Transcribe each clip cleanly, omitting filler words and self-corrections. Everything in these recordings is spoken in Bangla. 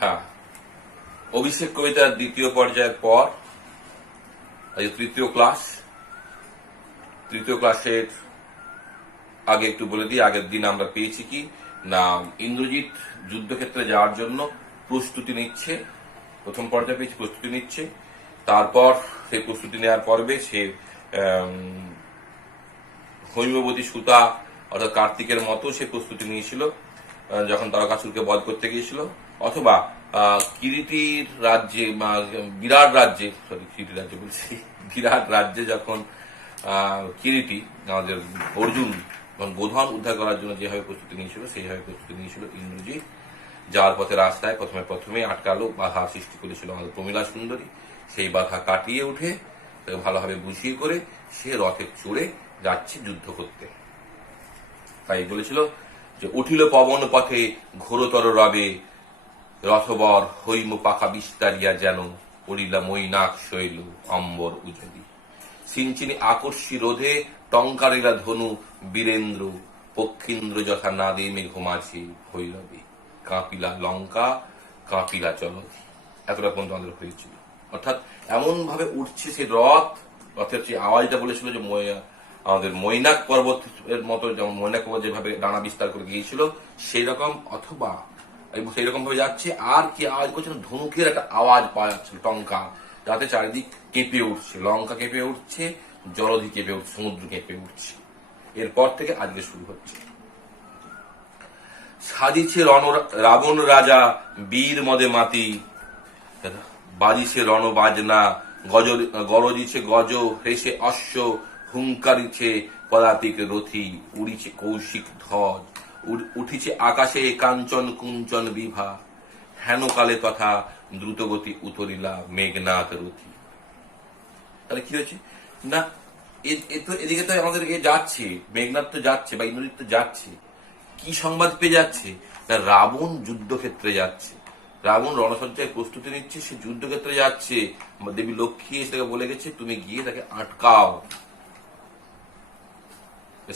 হ্যাঁ, অভিষেক কবিতার দ্বিতীয় পর্যায়ের পর তৃতীয় ক্লাসের আগে একটু বলে দিই, আগের দিন আমরা পেয়েছি কি না, ইন্দ্রজিৎ যুদ্ধক্ষেত্রে যাওয়ার জন্য প্রস্তুতি নিচ্ছে। প্রথম পর্যায়ে পেয়েছি প্রস্তুতি নিচ্ছে। তারপর সেই প্রস্তুতি নেওয়ার পর্বে সে হৈমবতী সুতা অর্থাৎ কার্তিকের মতো সে প্রস্তুতি নিয়েছিল যখন তারকাসুরকে বধ করতে গিয়েছিল, অথবা কিরীটির রাজ্যে বিরাট রাজ্যে যখন কিরীটি আমাদের অর্জুন গোধন উদ্ধার করার জন্য যেভাবে প্রস্তুতি নিয়েছিল সেইভাবে প্রস্তুতি নিয়েছিল ইন্দ্রজিৎ। যাওয়ার পথে রাস্তায় প্রথমে আটকালো, বাধা সৃষ্টি করেছিল আমাদের প্রমীলা সুন্দরী। সেই বাধা কাটিয়ে উঠে তাকে ভালোভাবে বুঝিয়ে করে সে রথে চড়ে যাচ্ছে যুদ্ধ করতে। তাই বলেছিল যে উঠিল পবন পথে ঘোরতর রবে, রথবর হৈম পাখা বিস্তারিয়া যেন পড়িলা মৈনাক শৈল অম্বর উজলি। সিঞ্চিনী আকর্ষী রোধে টঙ্কারিলা ধনু বীরেন্দ্র, পক্ষীন্দ্র যথা নাদে মেঘমাঝি ভৈরবী। কাঁপিলা লঙ্কা কাঁপিলা জলধি। এতটা পর্যন্ত আমাদের হয়েছিল। অর্থাৎ এমন ভাবে উঠছে সেই রথের যে আওয়াজটা বলেছিল যে আমাদের মৈনাক পর্বতের মতো, যেমন মৈনাক পর্বত যেভাবে ডানা বিস্তার করে গিয়েছিল সেই রকম, অথবা সেই রকম ভাবে যাচ্ছে। আর কি আওয়াজ করছে, ধনুকের একটা আওয়াজ পাওয়া যাচ্ছিল, টঙ্কা, যাতে চারিদিক কেঁপে উঠছে, লঙ্কা কেঁপে উঠছে, জলধি কেঁপে উঠছে, সমুদ্র কেঁপে উঠছে। এরপর থেকে আজকে শুরু হচ্ছে। সাজিছে রাবণ রাজা বীর মদে মাতি, বাজিছে রণ বাজনা, গরজিছে গজ হেসে অশ্ব, হুঙ্কারিছে পদাতিক রথি, উড়িছে কৌশিক ধ্বজ, উঠিছে আকাশে কাঞ্চন কুঞ্চন বিভা, হেন কালে তথা দ্রুতগতি উতরিলা মেঘনাথ রথি। তাহলে কি হয়েছে না, এদিকে তো আমাদের যাচ্ছে, মেঘনাথ তো যাচ্ছে বা ইন্দ্রজিৎ তো যাচ্ছে। কি সংবাদ পেয়ে যাচ্ছে না, রাবণ যুদ্ধক্ষেত্রে যাচ্ছে, রাবণ রণসজ্জায় প্রস্তুতি নিচ্ছে, সে যুদ্ধক্ষেত্রে যাচ্ছে। দেবী লক্ষ্মী এসে তাকে বলে গেছে তুমি গিয়ে তাকে আটকাও।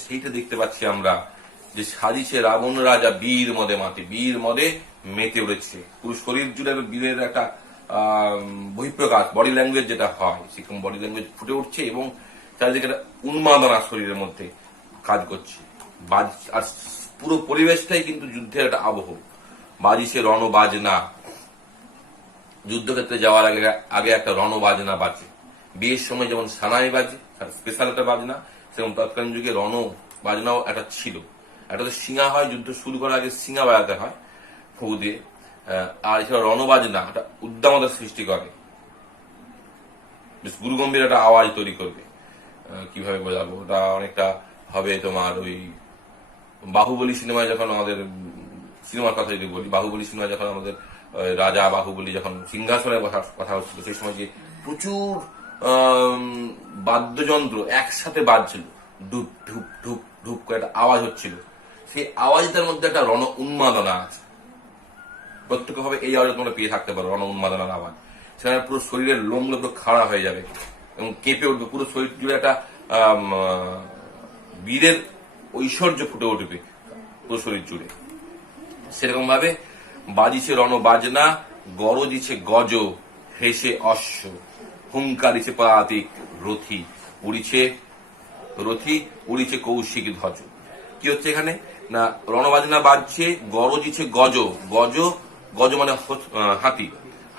সেইটা দেখতে পাচ্ছি আমরা যে সাজিছে রাবণ রাজা বীর মদে মাতি, বীর মদে মেতে উঠেছে। পুরো শরীর জুড়ে বীরের একটা বহিঃপ্রকাশ, বডি ল্যাঙ্গুয়েজ যেটা হয় সেরকম বডি ল্যাঙ্গুয়েজ ফুটে উঠছে, এবং চারিদিকে একটা উন্মাদনা শরীরের মধ্যে কাজ করছে। আর পুরো পরিবেশটাই কিন্তু যুদ্ধের একটা আবহ। বাজিছে রণবাজনা, যুদ্ধক্ষেত্রে যাওয়ার আগে একটা রণবাজনা বাজে। বিয়ের সময় যেমন সানাই বাজে, স্পেশাল একটা বাজনা, সেরকম তৎকালীন যুগে রণ বাজনাও একটা ছিল। একটা তো সিঙা হয়, যুদ্ধ শুরু করার আগে সিঙা বাজাতে হয় ফু দিয়ে। আর এছাড়া রণবাজনা একটা উদ্দামতা সৃষ্টি করে, বেশ গুরুগম্ভীর একটা আওয়াজ তৈরি করবে। কিভাবে বোঝাবো, ওটা অনেকটা হবে তোমার ওই বাহুবলী সিনেমায়, যখন আমাদের সিনেমার কথা যদি বলি, বাহুবলী সিনেমায় যখন আমাদের রাজা বাহুবলী যখন সিংহাসনে বসার কথা হচ্ছিল, সেই সময় যে প্রচুর বাদ্যযন্ত্র একসাথে বাজছিল, ধূপ ধূপ ধূপ ধূপ করে একটা আওয়াজ হচ্ছিল, সেই আওয়াজটার মধ্যে একটা রণ উন্মাদনা আছে। প্রত্যক্ষভাবে এই আওয়াজ তোমরা পেয়ে থাকতে পারো, রণ উন্মাদনার আওয়াজ। সেখানে পুরো শরীরের লোমগুলো পুরো খাড়া হয়ে যাবে এবং কেঁপে উঠবে, পুরো শরীর জুড়ে একটা বীরের ঐশ্বর্য ফুটে উঠবে পুরো শরীর জুড়ে। সেরকম ভাবে বাজিছে রণ বাজনা, গরজিছে গজ হেসে অশ্ব, হুঙ্কারিছে পদাতিক রথি, উড়িছে কৌশিক ধ্বজ। কি হচ্ছে এখানে না, রণবাজনা বাজছে, গরজিছে গজ, গজ মানে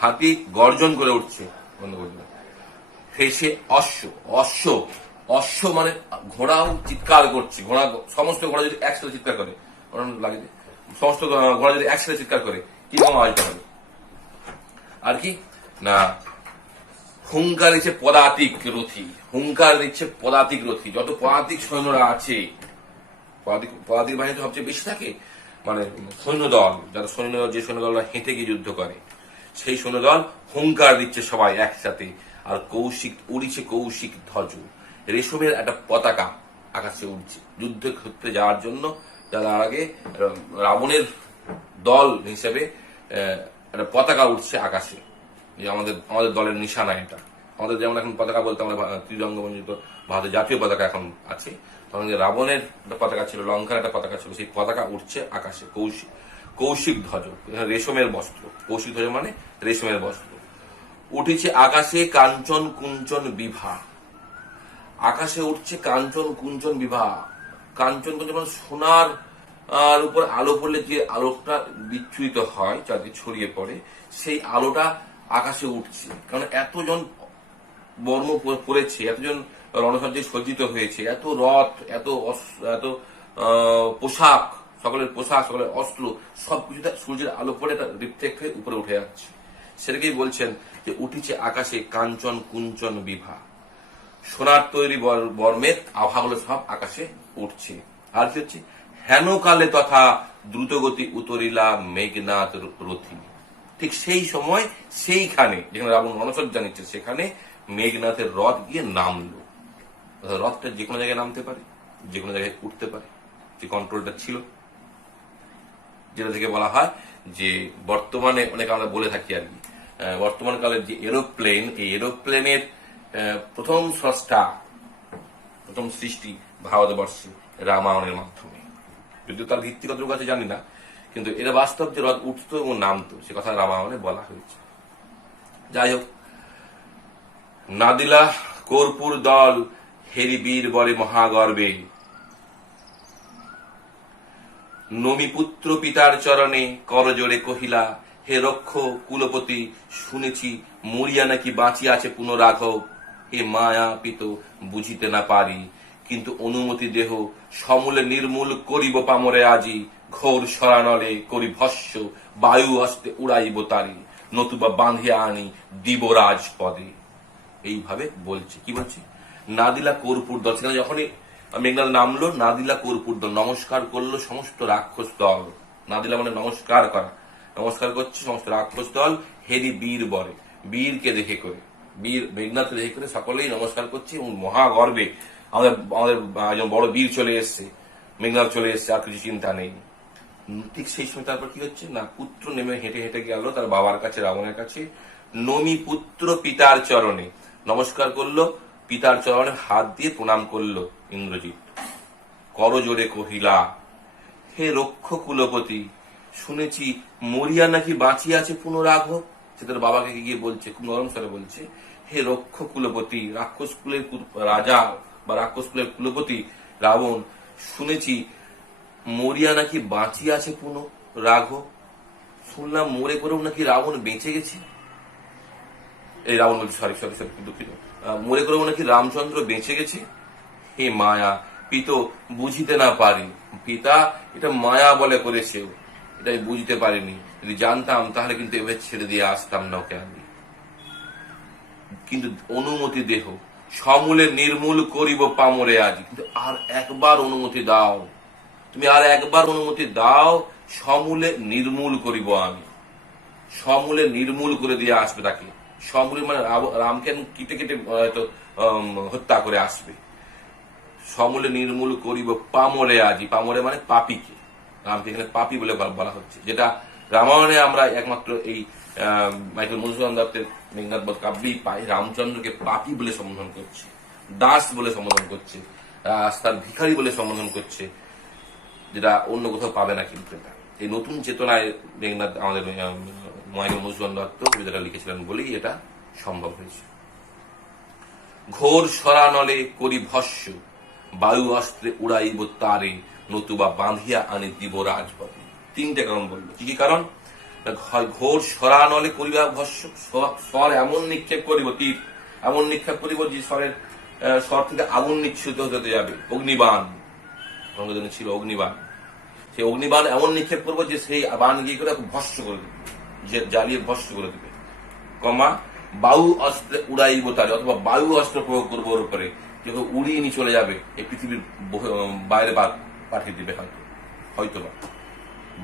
হাতি গর্জন করে উঠছে, বন্ধ করে দিল। হেসে অশ্ব মানে ঘোড়াও চিৎকার করছে, সমস্ত ঘোড়া যদি একসাথে চিৎকার করে, লাগে সমস্ত ঘোড়া যদি একসাথে চিৎকার করে কিরকম আওয়াজটা হবে। আর কি না, হুঙ্কার দিচ্ছে পদাতিক রথি, যত পদাতিক সৈন্যরা আছে, পদাতিক বাহিনী তো সবচেয়ে বেশি থাকে, মানে সৈন্যদল, যারা যে সৈন্যদলরা হেঁটে গিয়ে যুদ্ধ করে, সেই সৈন্যদল হুঙ্কার দিচ্ছে সবাই একসাথে। আর উড়িছে কৌশিক ধ্বজ, রেশমের একটা পতাকা আকাশে উঠছে যুদ্ধক্ষেত্রে যাওয়ার জন্য। যার আগে রাবণের দল হিসেবে একটা পতাকা উঠছে আকাশে, যে আমাদের দলের নিশানা এটা। আমাদের যেমন এখন পতাকা বলতে আমরা ত্রিরঙ্গ মঞ্জিত ভারতের জাতীয় পতাকা এখন আছে, তখন যে রাবণের একটা পতাকা ছিল, লঙ্কার একটা পতাকা ছিল, সেই পতাকা উঠছে আকাশে। কৌশিক ধ্বজ, রেশমের বস্ত্র, কৌশিক ধ্বজ মানে রেশমের বস্ত্র। উঠেছে আকাশে কাঞ্চন কুঞ্চন বিভা, আকাশে উঠছে কাঞ্চন কুঞ্চন বিভা। কাঞ্চন কুঞ্চন মানে সোনার উপর আলো পড়লে যে আলোকটা বিচ্ছুরিত হয়, চারদিকে ছড়িয়ে পড়ে, সেই আলোটা আকাশে উঠছে। কারণ এতজন বর্ম পড়েছে, এতজন রণসজ্জে সজ্জিত হয়েছে, এত রথ, এত এত পোশাক, সকলের পোশাক, সকলের অস্ত্র, সবকিছুতে সূর্যের আলো পড়ে এটা রিফ্লেক্ট হয়ে উপরে উঠে যাচ্ছে। সেটাকেই বলছেন যে উঠিছে আকাশে কাঞ্চন কুঞ্চন বিভা, সোনার তৈরি বর্মের আভাগুলো সব আকাশে উঠছে। আর কি হচ্ছে, হেন কালে তথা দ্রুতগতি উতরিলা মেঘনাথ রথী। ঠিক সেই সময় সেইখানে যেখানে রাবণ রণসজ্জা নিচ্ছে, সেখানে মেঘনাথের রথ গিয়ে নামলো। রথটা যে কোনো জায়গায় নামতে পারে, যে কোনো জায়গায় উঠতে পারে, যে কন্ট্রোলটা ছিল, যেটা থেকে বলা হয় যে বর্তমানে অনেক আমরা বলে থাকি আর কি, বর্তমান কালের যে এরোপ্লেন, এই এরোপ্লেনের প্রথম স্রষ্টা, প্রথম সৃষ্টি ভারতবর্ষে রামায়ণের মাধ্যমে। যদিও তার ভিত্তিগত কাছে জানি না, কিন্তু এটা বাস্তব যে রথ উঠতো এবং নামতো, সে কথা রামায়ণে বলা হয়েছে। যাই হোক, নাদিলা কর্পূর দল হেরি বীর বলে মহাগর্বে, নমি পুত্র পিতার চরণে করজোড়ে কহিলা, হে রক্ষ কুলপতি, শুনেছি মরিয়া নাকি বাঁচিয়া আছে পুনরাঘব। হে মায়া পিত বুঝিতে না পারি, কিন্তু অনুমতি দেহ সমূলে নির্মূল করিব পামরে আজি। ঘোর সরানলে করি ভস্য, বায়ু হস্তে উড়াইব তারি, নতুবা বাঁধিয়া আনি দিবরাজ পদে। এইভাবে বলছে। কি বলছে? নাদিলা কর্পূর দল, সেখানে যখনই মেঘনাথ নামলো, নাদিলা কর্পূর দল নমস্কার করলো সমস্ত রাক্ষস দল। নাদিলা মানে নমস্কার করা, নমস্কার করছে সমস্ত রাক্ষস দল। হেরি বীর বরে, বীরকে দেখে করে, বীর মেঘনাথকে দেখে করে সকলেই নমস্কার করছে এবং মহাগর্বে আমাদের আমাদের একজন বড় বীর চলে এসছে, মেঘনাথ চলে এসছে, আর কিছু চিন্তা নেই। ঠিক সেই সময় তারপর কি হচ্ছে না, পুত্র নেমে হেঁটে হেঁটে গেল তার বাবার কাছে, রাবণের কাছে। নমি পুত্র পিতার চরণে, নমস্কার করলো, পিতার চরণে হাত দিয়ে প্রণাম করলো ইন্দ্রজিৎ। করজোড়ে কহিলা, হে রক্ষ কুলপতি, শুনেছি মরিয়া নাকি বাঁচিয়ে আছে পুনরাঘব। সে তার বাবাকে গিয়ে বলছে, খুব নরম স্বরে বলছে, হে রক্ষ কুলপতি, রাক্ষস কুলের রাজা বা রাক্ষস কুলের কুলপতি রাবণ, শুনেছি মরিয়া নাকি বাঁচিয়ে আছে পুনরাঘব। শুনলাম মরে করেও নাকি রাবণ বেঁচে গেছে। এই রাবণ বলছে, সরি সরি সরি দুঃখিত, মরে করেও নাকি রামচন্দ্র বেঁচে গেছে। হে মায়া পিত বুঝিতে না পারি, পিতা এটা মায়া বলে করেছে, এটাই বুঝতে পারিনি। যদি জানতাম তাহলে কিন্তু এভাবে ছেড়ে দিয়ে আসতাম না ওকে আমি। কিন্তু অনুমতি দেহ সমূলে নির্মূল করিব পামরে আজ। কিন্তু আর একবার অনুমতি দাও, তুমি আর একবার অনুমতি দাও, সমূলে নির্মূল করিব আমি। সমূলে নির্মূল করে দিয়ে আসবে তাকে। সমূলে মানে রামকে কেটে কেটে হয়তো হত্যা করে আসবে। সমূলে নির্মূল করিব পামরে আজি, পামরে মানে পাপীকে। রামকে এখানে পাপী বলে বলা হচ্ছে, যেটা রামায়ণে আমরা একমাত্র এই মাইকেল মধুসূদন দত্তের মেঘনাথ বধ কাব্যেই পাই। রামচন্দ্রকে পাপী বলে সম্বোধন করছে, দাস বলে সম্বোধন করছে, রাস্তার ভিখারি বলে সম্বোধন করছে, যেটা অন্য কোথাও পাবে না। কিন্তু এটা এই নতুন চেতনায় মেঘনাথ আমাদের মাইকেল মধুসূদন দত্ত কবিতাটা লিখেছিলেন বলেই এটা সম্ভব হয়েছে। ঘোর সরানলে করি ভস্য, বায়ু অস্ত্রে উড়াইব তারে, নতুবা বাঁধিয়া আনি দিব রাজপথে। তিনটে কারণ বললো। কি কি কারণ? ঘোর সরানলে করিবা ভস্য, স্বর এমন নিক্ষেপ করিব, তীর এমন নিক্ষেপ করিব যে স্বর থেকে আগুন নিঃসৃত হতে যাবে। অগ্নিবাণ, রঙ্গজনে ছিল অগ্নিবাণ, সেই অগ্নিবাণ এমন নিক্ষেপ করবো যে সেই বাণ গিয়ে করে ভস্য করে দেবে, যে জ্বালিয়ে ভস্য করে দেবে। কমা বায়ু অস্ত্রে উড়াইব তারে, অথবা বায়ু অস্ত্র প্রয়োগ করবো ওর উপরে, যখন উড়িয়ে নিয়ে চলে যাবে, এই পৃথিবীর বাইরে পাঠিয়ে দিবে হয়তো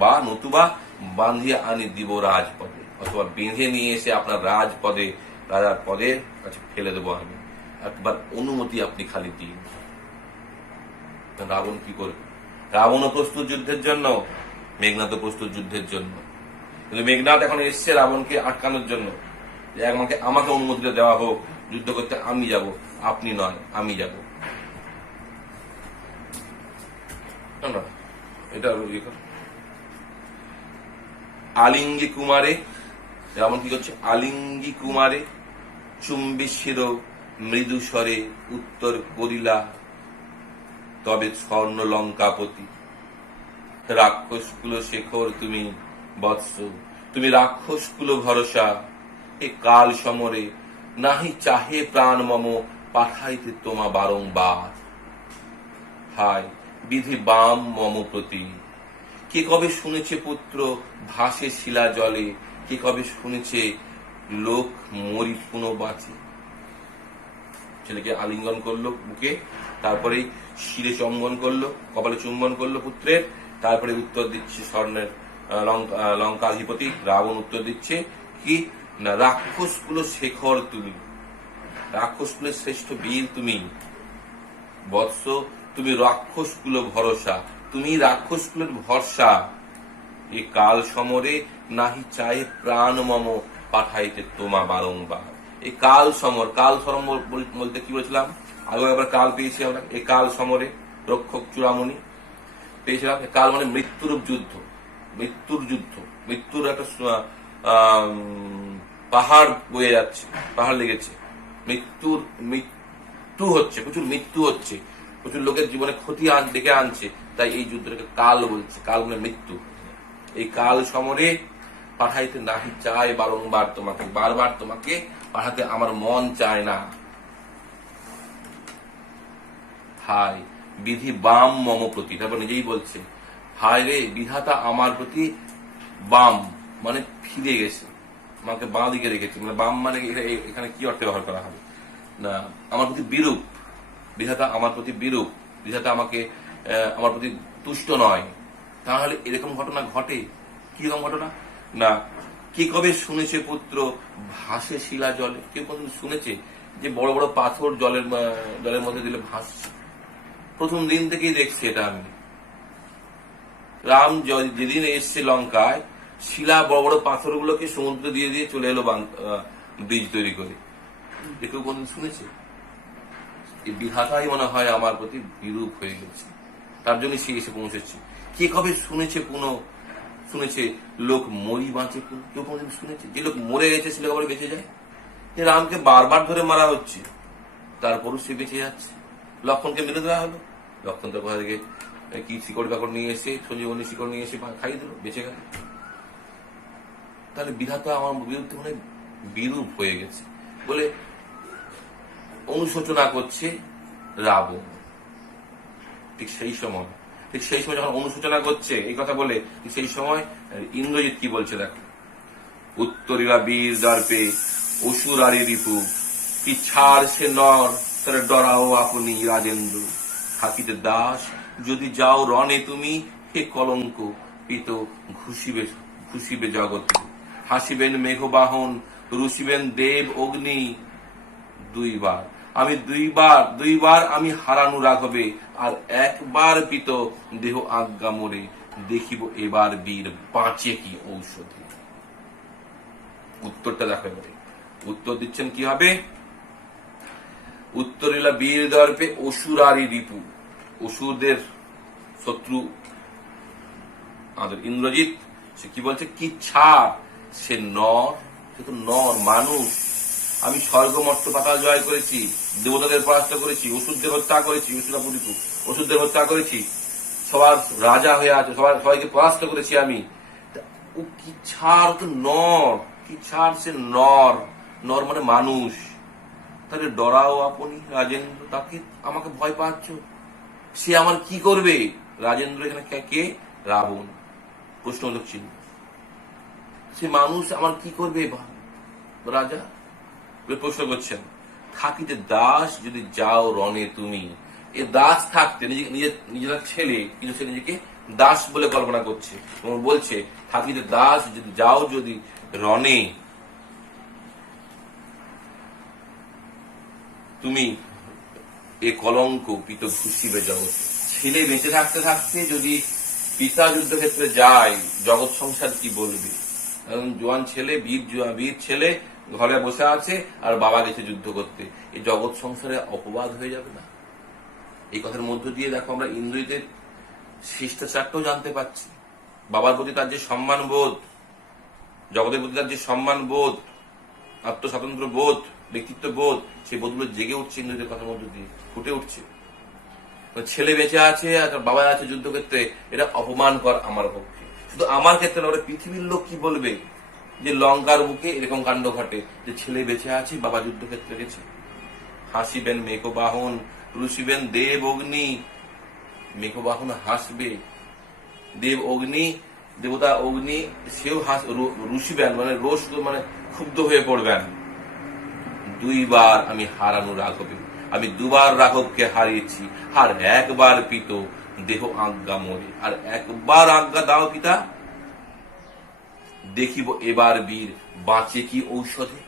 বা নতুবা বাঁধিয়ে আনি দিব রাজপদে, অথবা বেঁধে নিয়ে এসে আপনার রাজপদে, রাজার পদে কাছে ফেলে দেবো আমি। একবার অনুমতি আপনি খালি দিন। রাবণ কি করবে? রাবণও প্রস্তুত যুদ্ধের জন্য, মেঘনাথও প্রস্তুত যুদ্ধের জন্য। কিন্তু মেঘনাথ এখন এসছে রাবণকে আটকানোর জন্য, যে আমাকে অনুমতিটা দেওয়া হোক, যুদ্ধ করতে আমি যাব, আপনি নয়, আমি যাব। এটা আলিঙ্গি কুমারে, রাবণ কি করছে, আলিঙ্গি কুমারে চুম্বি শির মৃদু স্বরে উত্তর করিলা, তবে স্বর্ণ লঙ্কাপতি। রাক্ষস কুল শেখর তুমি বৎস, তুমি রাক্ষস কুল ভরসা, এ কাল সমরে নাহি চাহে প্রাণ মম, পাঠাইতে তোমা বারংবার। হায় বিধি বাম মম প্রতি, কে কবে শুনেছে পুত্র ভাসে শিলা জলে, কে কবে শুনেছে লোক মরি পুনঃ বাঁচে। ছেলেকে আলিঙ্গন করলো বুকে, তারপরে শিরে চুম্বন করলো, কপালে চুম্বন করলো পুত্রের, তারপরে উত্তর দিচ্ছে স্বর্ণের লঙ্কাধিপতি রাবণ উত্তর দিচ্ছে কি না, রাক্ষস কুল শেখর তুমি, রাক্ষস কুলের শ্রেষ্ঠ বীর তুমি বৎস, তুমি রাক্ষস কুল ভরসা, তুমি রাক্ষস কুলের ভরসা। এ কাল সমরে নাহি চাই প্রাণ মম, পাঠাইতে তোমা বারংবার। এই কাল সমর, কাল সমর বলতে কি বলছিলাম, আগে একবার কাল পেয়েছি আমরা, এই কাল সমরে রক্ষক চূড়ামণি পেয়েছিলাম। কাল মানে মৃত্যুরূপ যুদ্ধ, মৃত্যুর যুদ্ধ, মৃত্যুর একটা পাহাড় বয়ে যাচ্ছে, পাহাড় লেগেছে, মৃত্যু হচ্ছে, প্রচুর মৃত্যু হচ্ছে, প্রচুর লোকের জীবনে ক্ষতি ডেকে আনছে, তাই এই যুদ্ধটাকে কাল বলছে, কাল মানে মৃত্যু। এই কাল সমরে পাঠাইতে নাহি চায় বারংবার তোমাকে, বারবার তোমাকে পাঠাতে আমার মন চায় না। হায় বিধি বাম মম প্রতি, তারপর নিজেই বলছে হায় রে বিধাতা আমার প্রতি বাম মানে ফিরে গেছে, আমাকে বাঁ দিকে রেখেছে, মানে বাম মানে এখানে কি অর্থে ব্যবহার করা হবে না, আমার প্রতি বিরূপ, বিধাতা আমার প্রতি বিরূপ, বিধাতা আমাকে আমার প্রতি তুষ্ট নয়। তাহলে এরকম ঘটনা ঘটে, কি রকম ঘটনা না, কে কবে শুনেছে পুত্র ভাসে শিলা জলে, কেউ কোনদিন শুনেছে যে বড় বড় পাথর জলের মধ্যে দিলে ভাসছে? প্রথম দিন থেকেই দেখছি এটা আমি। রাম যেদিন এসছে লঙ্কায়, শিলা বড় বড় পাথরগুলোকে সমুদ্রে দিয়ে দিয়ে চলে এলো ব্রিজ তৈরি করে, কেউ কোনদিন শুনেছে? এই বিধাতাই মনে হয় আমার প্রতি বিরূপ হয়ে গেছে, তার জন্য সে এসে পৌঁছেছে। কে কবে শুনেছে শুনেছে লোক মরি বাঁচে, কেউ কোনদিন শুনেছে? যে লোক মরে গেছে সে লোক আবার বেঁচে যায়? রামকে বারবার ধরে মারা হচ্ছে, তারপরও সে বেঁচে যাচ্ছে। লক্ষণকে মেরে দেওয়া হলো, লক্ষণ তো কোথা থেকে কি শিকড় বাকড় নিয়ে এসে, সঞ্জীবনী শিকড় নিয়ে এসে খাইয়ে দিল, বেঁচে গেল। তাহলে বিধাতা আমার বিরুদ্ধে মানে বিরূপ হয়ে গেছে বলে অনুশোচনা করছে রাবণ। ঠিক সেই সময় যখন অনুশোচনা করছে এই কথা বলে, সেই সময় ইন্দ্রজিৎ কি বলছে দেখো, উত্তরীরা বীর দর্পে অসুরারি রিপু, কি ছাড় সে নর তারা ডরাও আপনি রাজেন্দ্র, থাকিতে দাস যদি যাও রণে তুমি, হে কলঙ্ক পিত ঘুষিবে জগতে, হাসিবেন মেঘবাহন রুষিবেন দেব অগ্নি, দুইবার আমি হারানো রাঘবে, আর একবার পিত দেহ আজ্ঞা মোরে, দেখিব এবার বীর বাঁচে কি ঔষধি। উত্তরটা দেখো এবারে, উত্তর দিচ্ছেন কি হবে, উত্তরিলা বীর দর্পে অসুরারি রিপু, অসুরদের শত্রু আমাদের ইন্দ্রজিৎ, সে কি বলছে, কি ছাড় সে নর, সে তো নর মানুষ, আমি স্বর্গমর্ত পাতাল জয় করেছি, দেবতাদের পরাস্ত করেছি, অসুরদের হত্যা করেছি, অসুরদের হত্যা করেছি, সবার রাজা হয়ে আছে, সবাইকে পরাস্ত করেছি আমি। ও কি ছাড়, তো নর, কি ছাড় সে নর, নর মানে মানুষ। তাহলে ডরাও আপনি রাজেন্দ্র, তাকে আমাকে ভয় পাচ্ছ, সে আমার কি করবে? রাজেন্দ্র এখানে কে? রাবণ, প্রশ্নবোধক চিহ্ন। সে মানুষ আমার কি করবে? রাজা প্রশ্ন করছেন, থাকিতে দাস যদি যাও রণে তুমি, এ দাস থাকতে নিজের ছেলে, কিন্তু সে নিজেকে দাস বলে কল্পনা করছে এবং বলছে থাকিতে দাস যদি যাও যদি রণে তুমি, এ কলঙ্ক পিত ঘুষিবে জগৎ। ছেলে বেঁচে থাকতে থাকতে যদি পিতা যুদ্ধক্ষেত্রে যায়, জগৎ সংসার কি বলবে? জোয়ান ছেলে, বীর ছেলে ঘরে বসে আছে আর বাবা গেছে যুদ্ধ করতে, এই জগৎ সংসারে অপবাদ হয়ে যাবে না? এই কথার মধ্য দিয়ে দেখো আমরা ইন্দ্রজিতের শিষ্টাচারটাও জানতে পারছি, বাবার প্রতি তার যে সম্মান বোধ, জগতের প্রতি তার যে সম্মান বোধ, আত্মস্বাতন্ত্র বোধ, ব্যক্তিত্ব বোধ, সেই বোধগুলো জেগে উঠছে ইন্দ্রজিতের কথার মধ্যে দিয়ে, ফুটে উঠছে। ছেলে বেঁচে আছে আর তার বাবা আছে যুদ্ধক্ষেত্রে, এটা অপমানকর আমার পক্ষে। শুধু আমার ক্ষেত্রে না, পৃথিবীর লোক কি বলবে যে লঙ্কার বুকে এরকম কাণ্ড ঘটে, যে ছেলে বেঁচে আছে, বাবা যুদ্ধক্ষেত্রে গেছে। হাসিবেন মেঘবাহন, রুষিবেন দেব অগ্নি। মেঘবাহন হাসবে, দেব অগ্নি, দেবতা অগ্নি, সেও রুষিবেন, মানে রোষ, মানে ক্ষুব্ধ হয়ে পড়বেন। দুইবার আমি হারানো রাঘবে, আমি দুবার রাঘবকে হারিয়েছি, আর একবার পিত দেহ আজ্ঞা মরে, আর একবার আজ্ঞা দাও পিতা, দেখিব এবার বীর বাঁচে কি ঔষধে।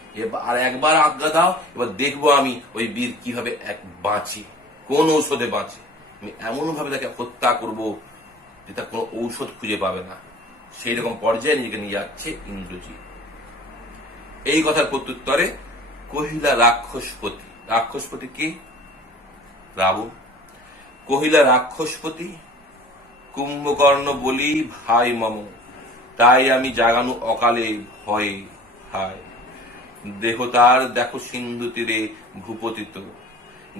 আর একবার আজ্ঞা দাও, এবার দেখবো আমি ওই বীর কিভাবে বাঁচে, কোন ঔষধে বাঁচে। আমি এমন ভাবে তাকে হত্যা করব যে তার কোন ঔষধ খুঁজে পাবে না। সেই রকম পর্যায়ে নিজেকে নিয়ে যাচ্ছে ইন্দ্রজিৎ। এই কথার প্রত্যুত্তরে কহিলা রাক্ষসপতি। রাক্ষসপতি কি? রাবণ। কহিলা রাক্ষসপতি, কুম্ভকর্ণ বলি ভাই মম, তাই আমি জাগানু অকালে ভয়ে হায়। দেহ তার দেখো সিন্ধু তীরে ভূপতিত,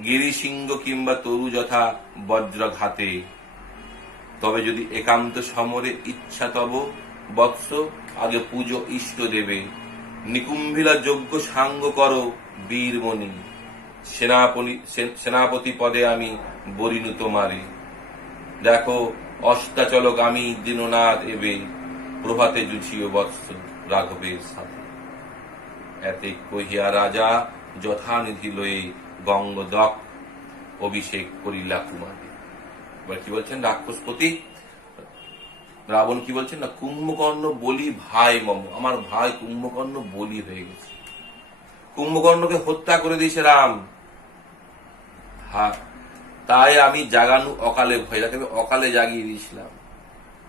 গিরিসিংহ কিংবা তরু যথা বজ্রঘাতে। তবে যদি একান্ত সমরে ইচ্ছা তব বৎস, আগে পুজো ইষ্ট দেবে, নিকুম্ভিলা যজ্ঞ সাঙ্গ করো বীরমণি। সেনাপতি পদে আমি বরিনু তোমারে, দেখো অষ্টাচলক আমি দীননাথ এবে, প্রভাতে জুছিও বৎস রাঘবের সাথে। এতে কহিয়া রাজা যথানিধি লয়ে গঙ্গদক অভিষেক করিলা কুমারে। এবার কি বলছেন রাক্ষসপতি? রাবণ কি বলছেন না, কুম্ভকর্ণ বলি ভাই মম, আমার ভাই কুম্ভকর্ণ বলি হয়ে গেছে, কুম্ভকর্ণকে হত্যা করে দিয়েছে রাম। হ্যাঁ, তাই আমি জাগানু অকালে ভয়, তাকে আমি অকালে জাগিয়ে দিয়েছিলাম।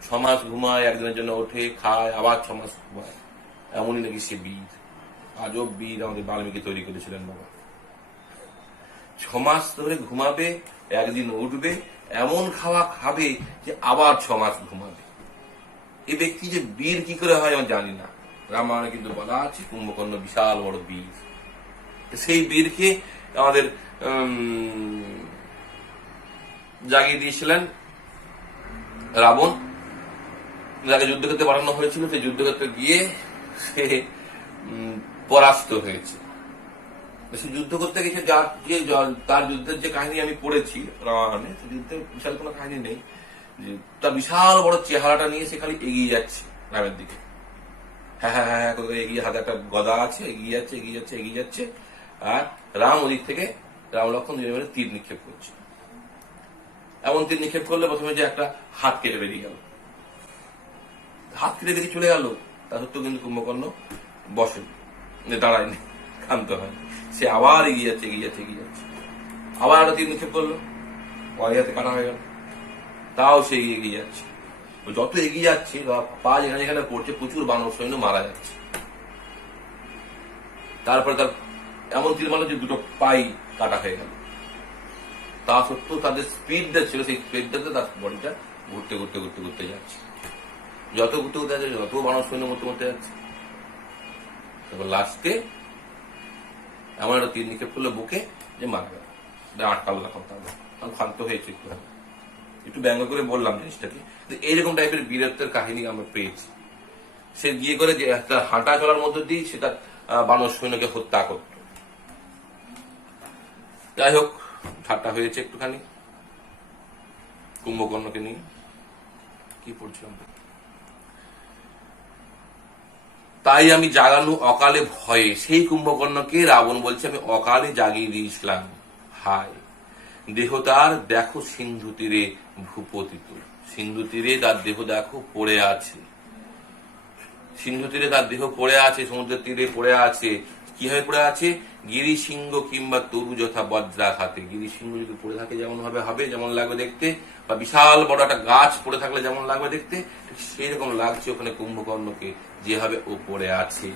6 মাস ঘুমায়, একদিনের জন্য ওঠে, খায়, আবার 6 মাস ঘুমায়। এমনই নাকি সে বীর, আজব বীর আমাদের বাল্মীকি তৈরি করেছিলেন বাবা। 6 মাস ধরে ঘুমাবে, একদিন উঠবে, এমন খাওয়া খাবে যে আবার 6 মাস ঘুমাবে। এই ব্যক্তি যে বীর কি করে হয় আমি জানি না। রামায়ণে কিন্তু বলা আছে কুম্ভকর্ণ বিশাল বড় বীর। সেই বীরকে আমাদের জাগিয়ে দিয়েছিলেন রাবণ। যাকে যুদ্ধক্ষেত্রে পাঠানো হয়েছিল, সেই যুদ্ধক্ষেত্রে গিয়ে সে পরাস্ত হয়েছে। সে যুদ্ধ করতে গেছে, তার যুদ্ধের যে কাহিনী আমি পড়েছি রামায়ণে, সে যুদ্ধের বিশাল কোনো কাহিনী নেই। তার বিশাল বড় চেহারাটা নিয়ে সে খালি এগিয়ে যাচ্ছে রামের দিকে। হ্যাঁ হ্যাঁ হ্যাঁ করে এগিয়ে, হাতে একটা গদা আছে, এগিয়ে যাচ্ছে এগিয়ে যাচ্ছে এগিয়ে যাচ্ছে। আর রাম ওদিক থেকে, রাম লক্ষ্মণ দুজনে তীর নিক্ষেপ করছে। এমন তীর নিক্ষেপ করলে প্রথমে যে একটা হাত কেটে বেরিয়ে গেল, হাত কেটে বেরিয়ে চলে গেল। তা সত্ত্বেও কিন্তু কুম্ভকর্ণ বসেন, দাঁড়ায়নি, ক্ষান্ত হয়। সে আবার এগিয়ে যাচ্ছে এগিয়ে যাচ্ছে এগিয়ে যাচ্ছে, আবার একটা তীর নিক্ষেপ করলো, ওই হাতে কাটা হয়ে গেল। তাও সে এগিয়ে যাচ্ছে। যত এগিয়ে যাচ্ছে, পা যেখানে যেখানে পড়ছে, প্রচুর বানর সৈন্য মারা যাচ্ছে। তারপরে তার এমন তীর মারল যে দুটো পাই কাটা হয়ে গেল। তা সত্ত্বেও তাদের স্পিডটা ছিল, সেই স্পিডটাতে তার বডিটা ঘুরতে ঘুরতে ঘুরতে ঘুরতে যাচ্ছে। যত ঘুরতে ঘুরতে যাচ্ছে, যত বানর সৈন্য মরতে মরতে যাচ্ছে। তারপর লাস্টে এমন একটা তীর নিক্ষেপ করলো বুকে যে মারা গেল, আটকালো। তখন ক্ষান্ত হয়েছে, একটু ব্যঙ্গ করে বললাম জিনিসটাকে। এইরকম টাইপের বীরত্বের কাহিনী আমরা পেয়েছি। সে গিয়ে করে যে একটা হাঁটা চলার মধ্যে দিয়ে সে তার বানর সৈন্যকে হত্যা করত। যাই হোক, ঠাট্টা হয়েছে একটুখানি কুম্ভকর্ণকে নিয়ে। কি পড়ছিলাম? তাই আমি জাগানু অকালে ভয়ে, সেই কুম্ভকর্ণকে রাবণ বলছে আমি অকালে জাগিয়ে দিয়েছিলাম। হায়, দেহ তার দেখো সিন্ধু তীরে ভূপতিত। সিন্ধু তীরে তার দেহ দেখো পড়ে আছে, সিন্ধু তীরে তার দেহ পড়ে আছে, সমুদ্রের তীরে পড়ে আছে। কিভাবে পড়ে আছে? গিরিসিংহ কিংবা তরু যথা বজ্রাঘাতে। গিরিসিংহ যদি পড়ে থাকে যেমন হবে, যেমন লাগবে দেখতে, বা বিশাল বড় একটা গাছ পড়ে থাকলে যেমন লাগবে দেখতে, সেই রকম লাগছে ওখানে কুম্ভকর্ণকে, যেভাবে ও পড়ে আছে।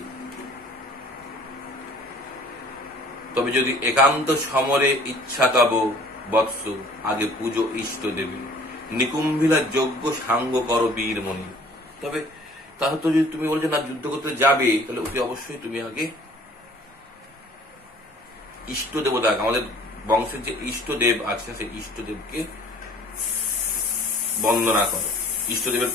তবে যদি একান্ত সমরে ইচ্ছা তব বৎস, আগে পুজো ইষ্ট দেবে, নিকুম্ভিলা যজ্ঞ সাঙ্গ করো বীরমণি। তবে তাহলে তো যদি তুমি বলছো না যুদ্ধ করতে যাবে, তাহলে অতি অবশ্যই তুমি আগে ইষ্ট দেবতা, আমাদের বংশের যে ইষ্টদেব আছে সেই ইষ্টদেবকে বন্দনা করো, ইষ্টদেবের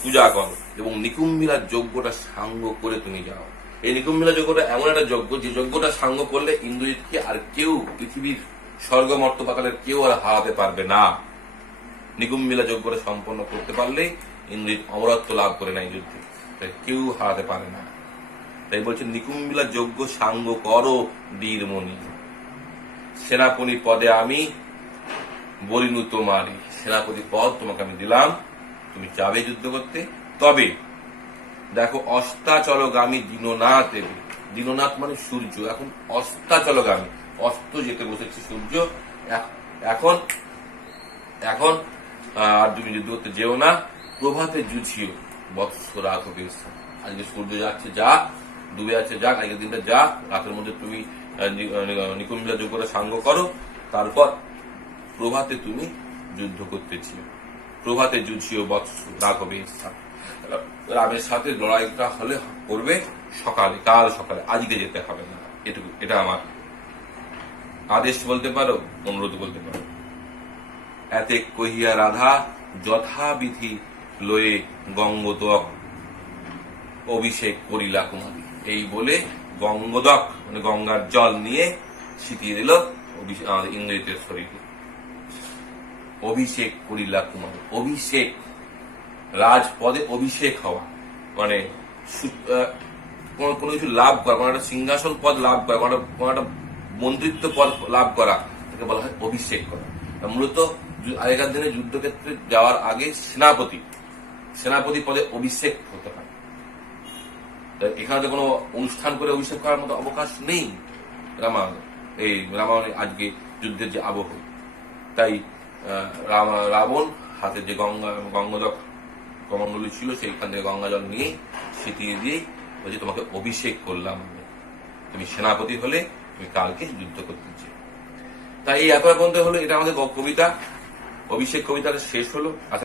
পূজা করো এবং নিকুম্ভিলা যজ্ঞটা সাঙ্গ করে তুমি যাও। এই নিকুম্ভিলা যজ্ঞটা এমন একটা যজ্ঞ, যে যজ্ঞটা সাঙ্গ করলে ইন্দ্রজিৎকে আর কেউ, পৃথিবীর স্বর্গ মর্ত পাতালের কেউ আর হারাতে পারবে না। নিকুম্ভিলা যজ্ঞটা সম্পন্ন করতে পারলেই ইন্দ্রজিৎ অমরত্ব লাভ করে নেয় যুদ্ধে, তাই কেউ হারাতে পারে না। তাই বলছে নিকুম্ভিলা যজ্ঞ সাঙ্গ করো বীরমণি, সেনাপতি পদে আমি বলিনু তোমারই, সেনাপতি পদ তোমাকে আমি দিলাম, তুমি যাবে যুদ্ধ করতে। তবে দেখো অস্তাচলগামী দীননাথ দেবে, দীননাথ মানে সূর্য, এখন অস্তাচলগামী, অস্ত যেতে বসেছে সূর্য, এখন এখন আর তুমি যুদ্ধ করতে যেও না, প্রভাতে জুঝিও বৎস রাঘবের সাথে। আজকে সূর্য যাচ্ছে যা, ডুবে যাচ্ছে যাক, আজকের দিনটা যা, রাতের মধ্যে তুমি নিকুম্ভিলা যজ্ঞটা সাঙ্গ করো, তারপর প্রভাতে তুমি যুদ্ধ করতে চেয়েও, প্রভাতে জুঝিও বৎস রাঘবের সাথে। রামের সাথে লড়াইটা হলে করবে সকালে, কাল সকালে, আজকে যেতে হবে না। এটুকু, এটা আমার আদেশ বলতে পারো, অনুরোধ বলতে পারো। এতে কহিয়া রাধা যথাবিধি লয়ে গঙ্গোদক অভিষেক করিলা কুমারী। এই বলে গঙ্গোদক মানে গঙ্গার জল নিয়ে ছিটিয়ে দিল ইন্দ্রজিতের শরীরে। অভিষেক করিলা কুমারী, অভিষেক, রাজপদে অভিষেক হওয়া মানে কোনো কিছু লাভ করা, কোনো একটা সিংহাসন পদ লাভ করা, কোনো একটা মন্ত্রিত্ব পদ লাভ করা, তাকে বলা হয় অভিষেক করা। মূলত আগেকার দিনে যুদ্ধক্ষেত্রে যাওয়ার আগে সেনাপতি পদে অভিষেক হতে হয়। এখানে তো কোনো অনুষ্ঠান করে অভিষেক করার মতো অবকাশ নেই রামায়ণে আজকে যুদ্ধের যে আবহ। তাই রাবণ হাতে যে গঙ্গোদক কমণ্ডলী ছিল, সেইখান থেকে গঙ্গা জল নিয়ে ছিটিয়ে দিয়ে বলছে তোমাকে অভিষেক করলাম, তুমি সেনাপতি হলে, তুমি কালকে যুদ্ধ করতে চাই। তাই এই এত পর্যন্ত হলো, এটা আমাদের কবিতা, অভিষেক কবিতাটা শেষ হলো।